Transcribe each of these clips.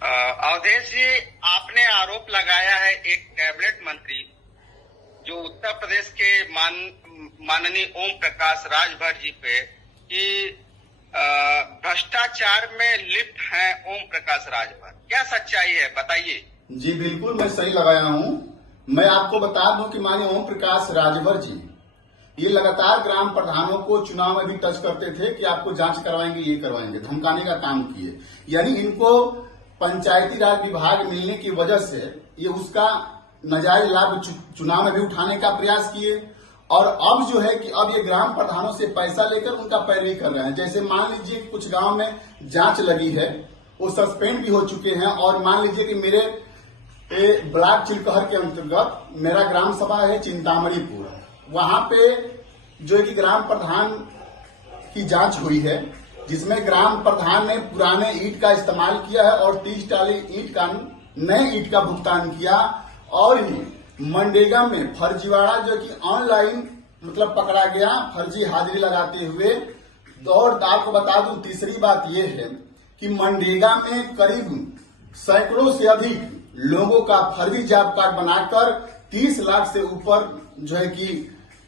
अवधेश जी, आपने आरोप लगाया है एक कैबिनेट मंत्री जो उत्तर प्रदेश के माननीय ओम प्रकाश राजभर जी पे कि भ्रष्टाचार में लिप्त हैं ओम प्रकाश राजभर। क्या सच्चाई है, बताइए। जी बिल्कुल, मैं सही लगाया हूँ। मैं आपको बता दूं कि माननीय ओम प्रकाश राजभर जी ये लगातार ग्राम प्रधानों को चुनाव में भी टच करते थे कि आपको जांच करवाएंगे, ये करवाएंगे, धमकाने का काम किए। यानी इनको पंचायती राज विभाग मिलने की वजह से ये उसका नाजायज लाभ चुनाव में भी उठाने का प्रयास किए। और अब जो है कि अब ये ग्राम प्रधानों से पैसा लेकर उनका पैरवी कर रहे हैं। जैसे मान लीजिए कुछ गांव में जांच लगी है, वो सस्पेंड भी हो चुके हैं। और मान लीजिए कि मेरे ब्लॉक चिलकहर के अंतर्गत मेरा ग्राम सभा है चिंतामणिपुर, वहां पे जो है कि ग्राम प्रधान की जांच हुई है, जिसमें ग्राम प्रधान ने पुराने ईंट का इस्तेमाल किया है और 30 टाली ईंट का नए ईंट का भुगतान किया। और मनरेगा में फर्जीवाड़ा जो कि ऑनलाइन मतलब पकड़ा गया, फर्जी हाजिरी लगाते हुए। और आपको बता दूं, तीसरी बात यह है कि मनरेगा में करीब सैकड़ों से अधिक लोगों का फर्जी जॉब कार्ड बनाकर 30 लाख से ऊपर जो है कि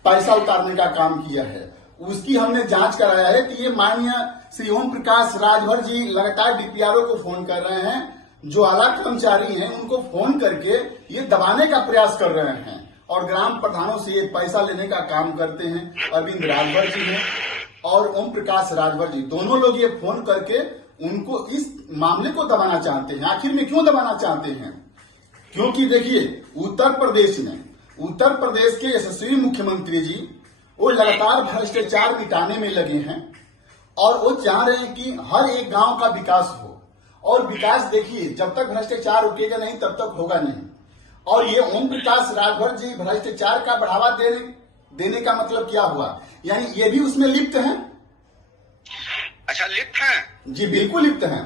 पैसा उतारने का काम किया है। उसकी हमने जांच कराया है कि ये माननीय श्री ओम प्रकाश राजभर जी लगातार डीपीआरओ को फोन कर रहे हैं, जो आला कर्मचारी हैं उनको फोन करके ये दबाने का प्रयास कर रहे हैं और ग्राम प्रधानों से ये पैसा लेने का काम करते हैं। अरविंद राजभर जी हैं और ओम प्रकाश राजभर जी, दोनों लोग ये फोन करके उनको इस मामले को दबाना चाहते हैं। आखिर में क्यों दबाना चाहते हैं? क्योंकि देखिए, उत्तर प्रदेश के यशस्वी मुख्यमंत्री जी वो लगातार भ्रष्टाचार मिटाने में लगे हैं और वो चाह रहे हैं कि हर एक गांव का विकास हो। और विकास देखिए, जब तक भ्रष्टाचार रुकेगा नहीं तब तक होगा नहीं। और ये ओम प्रकाश राजभर जी भ्रष्टाचार का बढ़ावा देने का मतलब क्या हुआ? यानी ये भी उसमें लिप्त हैं। अच्छा, लिप्त हैं? जी बिल्कुल लिप्त हैं।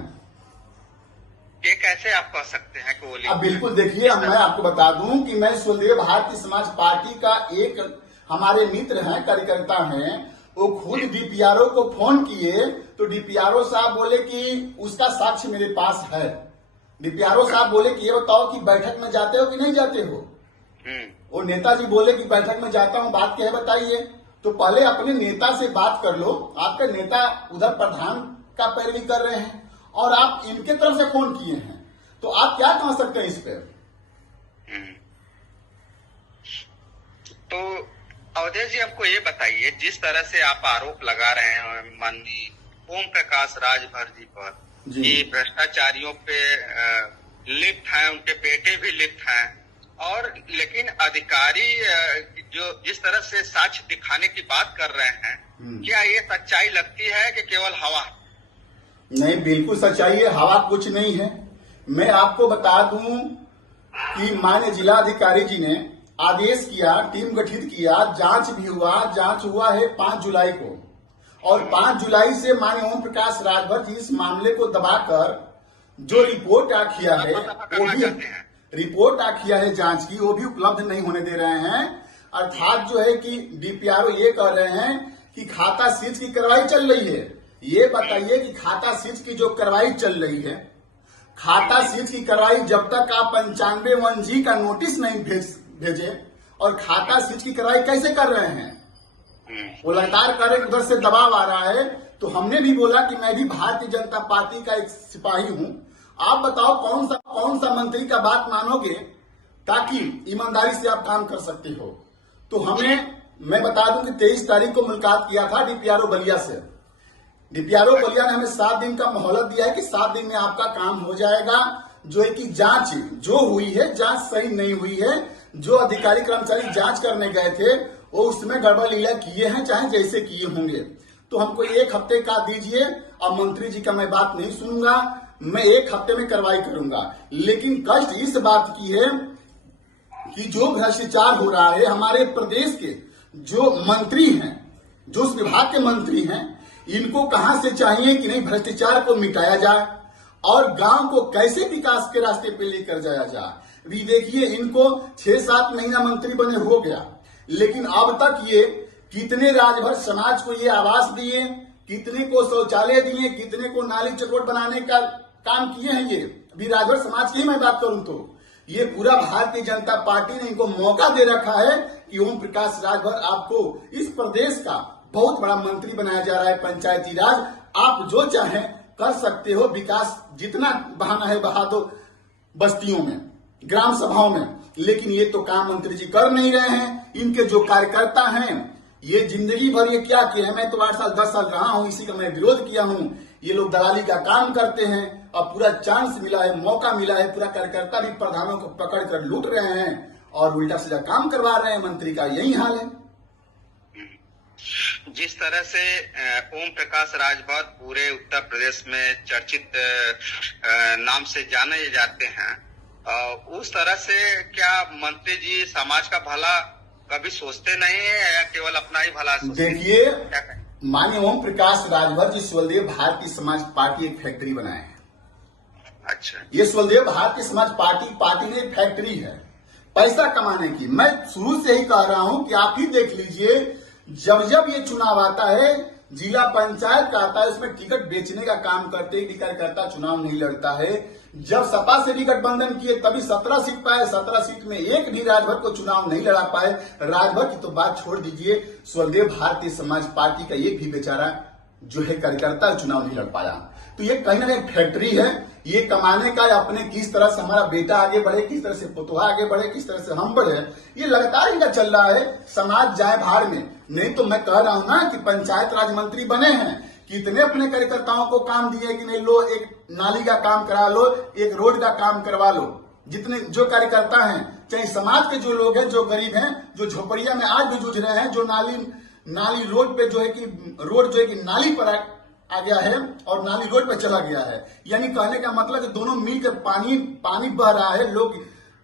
ये कैसे आप कह सकते हैं कि वो लिप्त? अब बिल्कुल देखिए, मैं आपको बता दूं कि मैं स्वदेव भारतीय समाज पार्टी का एक हमारे मित्र हैं, कार्यकर्ता हैं, वो खुद डीपीआरओ को फोन किए तो डीपीआरओ साहब बोले कि उसका साक्ष्य मेरे पास है। डीपीआरओ साहब बोले कि ये बताओ कि बैठक में जाते हो कि नहीं जाते हो? वो नेताजी बोले कि बैठक में जाता हूं, बात क्या है बताइए। तो पहले अपने नेता से बात कर लो। आपका नेता उधर प्रधान का पैरवी कर रहे हैं और आप इनके तरफ से फोन किए हैं, तो आप क्या कह सकते हैं इस पे? तो अवधेश जी, आपको ये बताइए, जिस तरह से आप आरोप लगा रहे हैं माननीय ओम प्रकाश राजभर जी पर कि भ्रष्टाचारियों पे लिप्त हैं, उनके बेटे भी लिप्त हैं, और लेकिन अधिकारी जो जिस तरह से साक्ष्य दिखाने की बात कर रहे हैं, क्या ये सच्चाई लगती है कि केवल हवा? नहीं, बिल्कुल सच्चाई है, हवा कुछ नहीं है। मैं आपको बता दूं कि माननीय जिलाधिकारी जी ने आदेश किया, टीम गठित किया, जांच भी हुआ। जांच हुआ है 5 जुलाई को और 5 जुलाई से माननीय ओम प्रकाश राजभर जी इस मामले को दबाकर जो रिपोर्ट आखिया है, वो भी रिपोर्ट आखिया है जांच की, वो भी उपलब्ध नहीं होने दे रहे हैं। अर्थात जो है कि डीपीआरओ ये कह रहे हैं कि खाता सीज की कार्रवाई चल रही है। ये बताइए कि खाता सीज की जो कार्रवाई चल रही है, खाता सीज की कार्रवाई जब तक आप 95(1)G का नोटिस नहीं भेजे और खाता सीज की कार्रवाई कैसे कर रहे हैं? वो लगातार कर रहे, उधर से दबाव आ रहा है। तो हमने भी बोला कि मैं भी भारतीय जनता पार्टी का एक सिपाही हूं, आप बताओ कौन सा मंत्री का बात मानोगे ताकि ईमानदारी से आप काम कर सकते हो? तो मैं बता दूं कि 23 तारीख को मुलाकात किया था डीपीआरओ बलिया से। डीपीआरओ बलिया ने हमें 7 दिन का मोहलत दिया है कि 7 दिन में आपका काम हो जाएगा। जो है कि जांच जो हुई है, जांच सही नहीं हुई है। जो अधिकारी कर्मचारी जांच करने गए थे वो उसमें गड़बड़ लीला किए हैं, चाहे जैसे किए होंगे। तो हमको 1 हफ्ते का दीजिए। अब मंत्री जी का मैं बात नहीं सुनूंगा, मैं 1 हफ्ते में कार्रवाई करूंगा। लेकिन कष्ट इस बात की है कि जो भ्रष्टाचार हो रहा है, हमारे प्रदेश के जो मंत्री हैं, जो उस विभाग के मंत्री हैं, इनको कहां से चाहिए कि नहीं भ्रष्टाचार को मिटाया जाए और गांव को कैसे विकास के रास्ते पे लेकर जाया जाए। अभी देखिए, इनको 6-7 महीना मंत्री बने हो गया, लेकिन अब तक ये कितने राजभर समाज को ये आवास दिए, कितने को शौचालय दिए, कितने को नाली चकोट बनाने का काम किए हैं ये। अभी राजभर समाज की ही मैं बात करूं तो ये पूरा भारतीय जनता पार्टी ने इनको मौका दे रखा है कि ओम प्रकाश राजभर आपको इस प्रदेश का बहुत बड़ा मंत्री बनाया जा रहा है, पंचायती राज आप जो चाहें कर सकते हो, विकास जितना बहाना है बहा दो बस्तियों में, ग्राम सभाओं में, लेकिन ये तो काम मंत्री जी कर नहीं रहे हैं। इनके जो कार्यकर्ता हैं ये जिंदगी भर ये क्या किए हैं, मैं तो 8 साल 10 साल रहा हूं, इसी का मैं विरोध किया हूं। ये लोग दलाली का काम करते हैं और पूरा चांस मिला है, मौका मिला है, पूरा कार्यकर्ता भी प्रधानों को पकड़ कर लूट रहे हैं और उल्टा सीधा काम करवा रहे हैं। मंत्री का यही हाल है। जिस तरह से ओम प्रकाश राजभर पूरे उत्तर प्रदेश में चर्चित नाम से जाने जाते हैं, उस तरह से क्या मंत्री जी समाज का भला कभी सोचते नहीं है या केवल अपना ही भला सोचते? देखिए, माननीय ओम प्रकाश राजभर जी स्वदेव भारतीय समाज पार्टी एक फैक्ट्री बनाए हैं। अच्छा, ये स्वदेव भारतीय समाज पार्टी ने एक फैक्ट्री है पैसा कमाने की। मैं शुरू से ही कह रहा हूं कि आप ही देख लीजिए, जब ये चुनाव आता है, जिला पंचायत का आता है, उसमें टिकट बेचने का काम करते ही कार्यकर्ता चुनाव नहीं लड़ता है। जब सपा से भी गठबंधन किए तभी 17 सीट पाए, 17 सीट में एक भी राजभर को चुनाव नहीं लड़ा पाए। राजभर की तो बात छोड़ दीजिए, स्वदेव भारतीय समाज पार्टी का एक भी बेचारा जो है कार्यकर्ता चुनाव नहीं लड़ पाया। तो ये कहीं ना कहीं फैक्ट्री है, ये कमाने का, अपने किस तरह से हमारा बेटा आगे बढ़े, किस तरह से पुतोहा आगे बढ़े, किस तरह से हम बढ़े, ये लगातार इनका चल रहा है। समाज जाए भाड़ में, नहीं तो मैं कह रहा हूं ना कि पंचायत राज मंत्री बने हैं, कितने अपने कार्यकर्ताओं को काम दिए कि नहीं, लो एक नाली का काम करा लो, एक रोड का काम करवा लो। जितने जो कार्यकर्ता हैं, चाहे समाज के जो लोग हैं, जो गरीब हैं, जो झोपड़िया में आज भी जूझ रहे हैं, जो नाली रोड पे जो है कि रोड जो है कि नाली पर आ गया है और नाली रोड पे चला गया है, यानी कहने का मतलब कि दोनों मिलकर पानी बह रहा है, लोग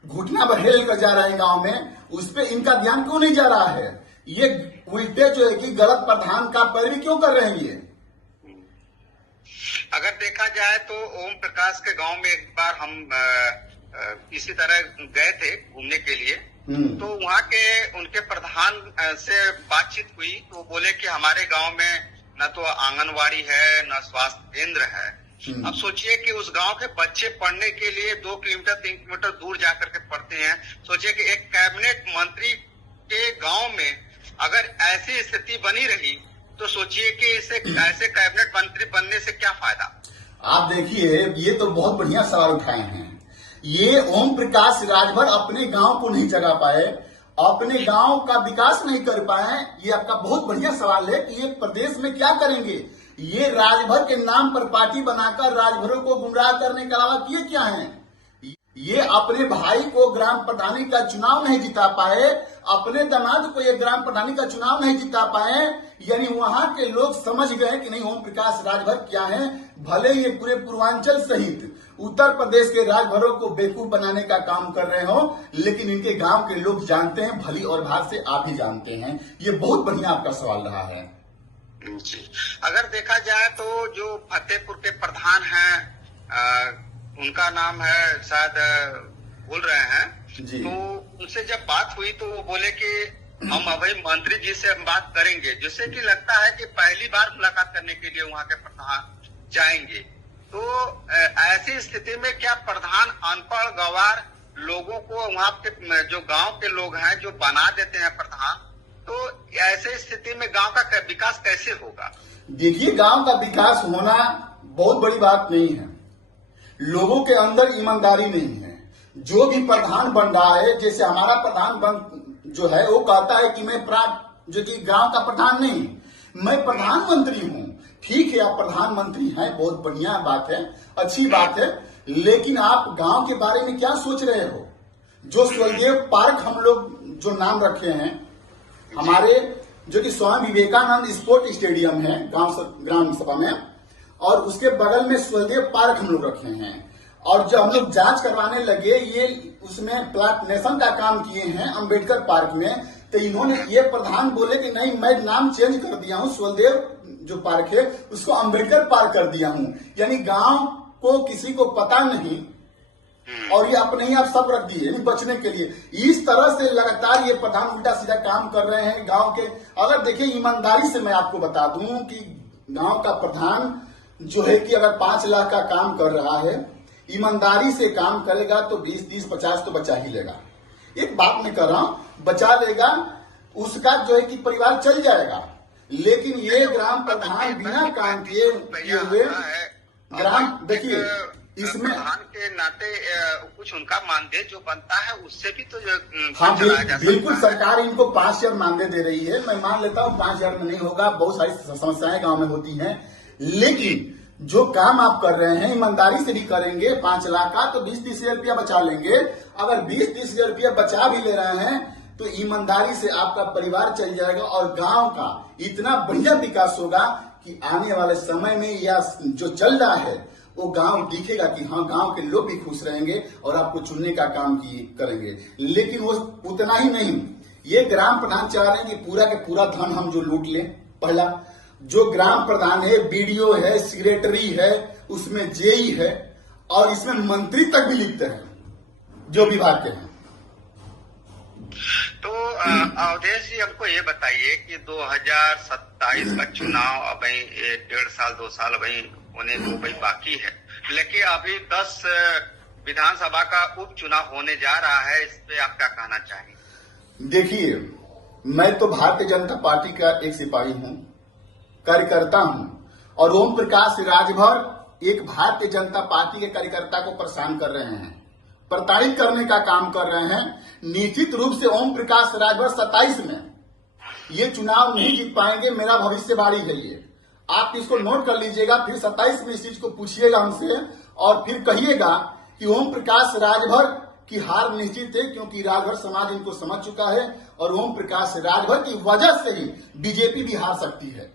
घुटना पर हेल कर जा रहे हैं गांव में, उस पर इनका ध्यान क्यों नहीं जा रहा है? ये उल्टे जो है कि गलत प्रधान का पैरवी क्यों कर रहे हैं ये? अगर देखा जाए तो ओम प्रकाश के गांव में एक बार हम इसी तरह गए थे घूमने के लिए, तो वहाँ के उनके प्रधान से बातचीत हुई तो वो बोले कि हमारे गांव में न तो आंगनवाड़ी है न स्वास्थ्य केंद्र है। अब सोचिए कि उस गांव के बच्चे पढ़ने के लिए 2 किलोमीटर 3 किलोमीटर दूर जाकर के पढ़ते हैं। सोचिए कि एक कैबिनेट मंत्री के गांव में अगर ऐसी स्थिति बनी रही तो सोचिए कि इसे ऐसे कैबिनेट मंत्री बनने से क्या फायदा। आप देखिए, ये तो बहुत बढ़िया सवाल उठाए हैं। ये ओम प्रकाश राजभर अपने गांव को नहीं जगा पाए, अपने गांव का विकास नहीं कर पाए। ये आपका बहुत बढ़िया सवाल है कि ये प्रदेश में क्या करेंगे। ये राजभर के नाम पर पार्टी बनाकर राजभरों को गुमराह करने के अलावा किए क्या है? ये अपने भाई को ग्राम प्रधानी का चुनाव नहीं जिता पाए, अपने दामाद को ये ग्राम प्रधानी का चुनाव नहीं जिता पाए, यानी वहां के लोग समझ गए कि नहीं ओम प्रकाश राजभर क्या है। भले ये पूरे पूर्वांचल सहित उत्तर प्रदेश के राजभरों को बेवकूफ बनाने का काम कर रहे हो, लेकिन इनके गांव के लोग जानते हैं, भली और भाग से आप ही जानते हैं। ये बहुत बढ़िया आपका सवाल रहा है। अगर देखा जाए तो जो फतेहपुर के प्रधान हैं, उनका नाम है शायद बोल रहे हैं जी, तो उनसे जब बात हुई तो वो बोले कि हम अभी मंत्री जी से हम बात करेंगे, जिससे कि लगता है कि पहली बार मुलाकात करने के लिए वहाँ के प्रधान जाएंगे। तो ऐसी स्थिति में क्या प्रधान अनपढ़ गंवार लोगों को वहाँ के जो गांव के लोग हैं जो बना देते हैं प्रधान, तो ऐसे स्थिति में गांव का विकास कैसे होगा? देखिए, गांव का विकास होना बहुत बड़ी बात नहीं है, लोगों के अंदर ईमानदारी नहीं है। जो भी प्रधान बन रहा है, जैसे हमारा प्रधान जो है वो कहता है कि मैं जो कि गांव का प्रधान नहीं, मैं प्रधानमंत्री हूं। ठीक है, आप प्रधानमंत्री हैं, बहुत बढ़िया बात है, अच्छी बात है, लेकिन आप गांव के बारे में क्या सोच रहे हो? जो स्वदेव पार्क हम लोग जो नाम रखे हैं हमारे, जो कि स्वामी विवेकानंद स्पोर्ट स्टेडियम है ग्राम सभा में, और उसके बगल में स्वदेव पार्क हम लोग रखे हैं। और जो हम लोग जांच करवाने लगे, ये उसमें प्लांटेशन का काम किए हैं अंबेडकर पार्क में, तो इन्होंने ये प्रधान बोले कि नहीं, मैं नाम चेंज कर दिया हूं, स्वदेव जो पार्क है उसको अंबेडकर पार्क कर दिया हूं। यानी गांव को किसी को पता नहीं और ये अपने ही आप सब रख दिए बचने के लिए। इस तरह से लगातार ये प्रधान उल्टा सीधा काम कर रहे हैं गांव के। अगर देखिए, ईमानदारी से मैं आपको बता दूं कि गांव का प्रधान जो है कि अगर 5 लाख का काम कर रहा है, ईमानदारी से काम करेगा तो 20, 30, 50 तो बचा ही लेगा। एक बात मैं कर रहा हूं, बचा लेगा, उसका जो है कि परिवार चल जाएगा। लेकिन ये ग्राम प्रधान बिना काम किए हुए ग्राम, देखिए इसमें प्रधान के नाते कुछ उनका मानदेय जो बनता है उससे भी तो हाँ बिल्कुल सरकार इनको 5,000 मानदेय दे रही है। मैं मान लेता हूँ 5,000 में नहीं होगा, बहुत सारी समस्याएं गांव में होती हैं। लेकिन जो काम आप कर रहे हैं ईमानदारी से भी करेंगे, 5 लाख का तो 20-30 हजार रुपया बचा लेंगे। अगर 20-30 हजार रुपया बचा भी ले रहे हैं तो ईमानदारी से आपका परिवार चल जाएगा और गांव का इतना बढ़िया विकास होगा कि आने वाले समय में या जो चल रहा है वो गांव दिखेगा कि हाँ गांव के लोग भी खुश रहेंगे और आपको चुनने का काम करेंगे। लेकिन वो उतना ही नहीं, ये ग्राम प्रधान चाह रहे हैं कि पूरा के पूरा धन हम जो लूट लें। पहला जो ग्राम प्रधान है, बीडीओ है, सेक्रेटरी है, उसमें जेई है और इसमें मंत्री तक भी लिखते हैं जो विभाग के हैं। तो अवधेश जी हमको ये बताइए कि 2027 का चुनाव अभी 1.5 साल 2 साल अभी होने को भाई बाकी है, लेकिन अभी 10 विधानसभा का उपचुनाव होने जा रहा है, इस पे आप क्या कहना चाहेंगे? देखिए, मैं तो भारतीय जनता पार्टी का एक सिपाही हूं, कार्यकर्ता हूं और ओम प्रकाश राजभर एक भारतीय जनता पार्टी के कार्यकर्ता को परेशान कर रहे हैं, प्रताड़ित करने का काम कर रहे हैं। निश्चित रूप से ओम प्रकाश राजभर 27 में ये चुनाव नहीं जीत पाएंगे, मेरा भविष्यवाणी है ये। आप इसको नोट कर लीजिएगा, फिर 27 में इस चीज को पूछिएगा हमसे और फिर कहिएगा कि ओम प्रकाश राजभर की हार निश्चित है, क्योंकि राजभर समाज इनको समझ चुका है और ओम प्रकाश राजभर की वजह से ही बीजेपी भी हार सकती है।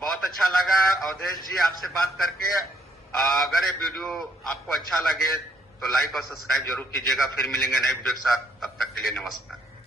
बहुत अच्छा लगा अवधेश जी आपसे बात करके। अगर ये वीडियो आपको अच्छा लगे तो लाइक और सब्सक्राइब जरूर कीजिएगा। फिर मिलेंगे नए वीडियो के साथ, तब तक के लिए नमस्कार।